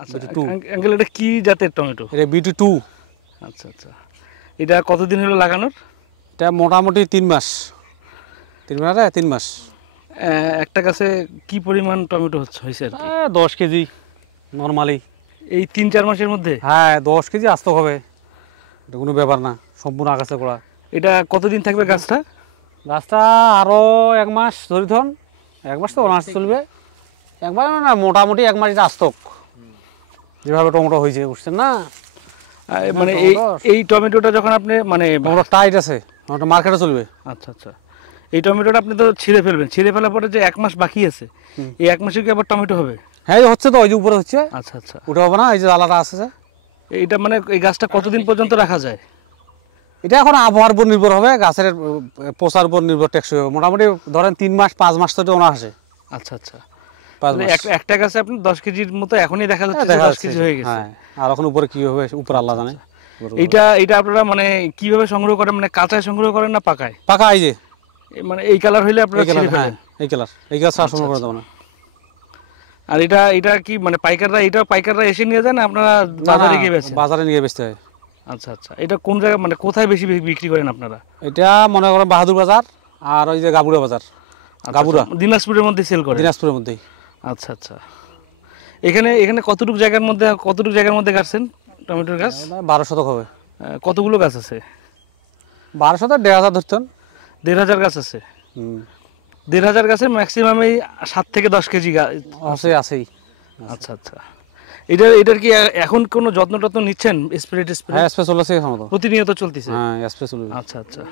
আচ্ছা আঙ্কেল, এটা কি জাতের টমেটো? এটা BT2। আচ্ছা আচ্ছা, এটা কতদিন হলো লাগানোর? এটা মোটামুটি 3 মাস, 3 মাস। একটা গাছে কি পরিমাণ টমেটো হয়েছে আর কি? 10 কেজি নর্মালি। এই 3-4 মাসের মধ্যে? হ্যাঁ 10 কেজি আসতে হবে, এটা কোনো ব্যাপার না, সম্পূর্ণ আগাছা করা। এটা কতদিন থাকবে গাছটা? গাছটা আরও 1 মাস ধরে ধন, 1 মাস তো অনার্স চলবে, 1 মাস না মোটামুটি 1 মাস এটা আস্তক, যেভাবে টমেটো হয়েছে বুঝছেন না। মানে এই টমেটোটা যখন আপনি মানে টমেটো টাইট আছে, টমেটো মার্কেটে চলবে। আচ্ছা আচ্ছা, এই টমেটোটা আপনি তো ছিঁড়ে ফেলবেন, ছিঁড়ে ফেলার পরে যে 1 মাস বাকি আছে, এই 1 মাসে কি আবার টমেটো হবে? হ্যাঁ হচ্ছে তো, ওই যে উপরে হচ্ছে। আচ্ছা আচ্ছা, ওটা হবে না, এই যে আলাদা আছে। এইটা মানে এই গাছটা কতদিন পর্যন্ত রাখা যায়? এটা এখন আবহাওয়ার উপর নির্ভর হবে, গাছের পোষার উপর নির্ভর, টেকসই হবে। মোটামুটি ধরেন 3 মাস 5 মাস তো ওনার আসে। আচ্ছা আচ্ছা, 5 মাস। একটা গাছে আপনি 10 কেজির মতো এখনই দেখা যাচ্ছে 10 কেজি হয়ে গেছে। হ্যাঁ, আর এখন উপরে কি হবে উপর আল্লাহ জানে। এটা আপনারা মানে কিভাবে সংগ্রহ করেন? মানে কাঁচায় সংগ্রহ করেন না পাকায়? পাকা, এই যে মানে এই কালার হইলে আপনারা ছিঁড়ে ফেলেন? এই কালার সংগ্রহ করে দেবো না। আর এটা কি মানে পাইকাররা এসে নিয়ে যান, আপনারা বাজারে গিয়ে বেচেন? বাজারে নিয়ে বেচতে হয়। আচ্ছা আচ্ছা, এটা কোন জায়গায় মানে কোথায় বেশি বিক্রি করেন আপনারা? এটা মনে করেন বাহাদুর বাজার আর ওই যে গাবুড়া বাজার। গাবুড়া দিনাজপুরের মধ্যে সেল করে? দিনাজপুরের মধ্যেই। আচ্ছা আচ্ছা, এখানে কতটুকু জায়গার মধ্যে গাছছেন টমেটোর গাছ? 12 শতক হবে। কতগুলো গাছ আছে? 12 শতক 1500 ধরতেন। 1500 গাছ আছে? 1500 গাছে ম্যাক্সিমাম 7 থেকে 10 কেজি আছেই। আচ্ছা আচ্ছা, এটার কি এখন কোনো যত্ন টত্ন নিচ্ছেন? স্প্রে? হ্যাঁ, স্প্রে চলছে এখন তো, প্রতিনিয়ত চলতেছে? হ্যাঁ স্প্রে চলবে। আচ্ছা আচ্ছা।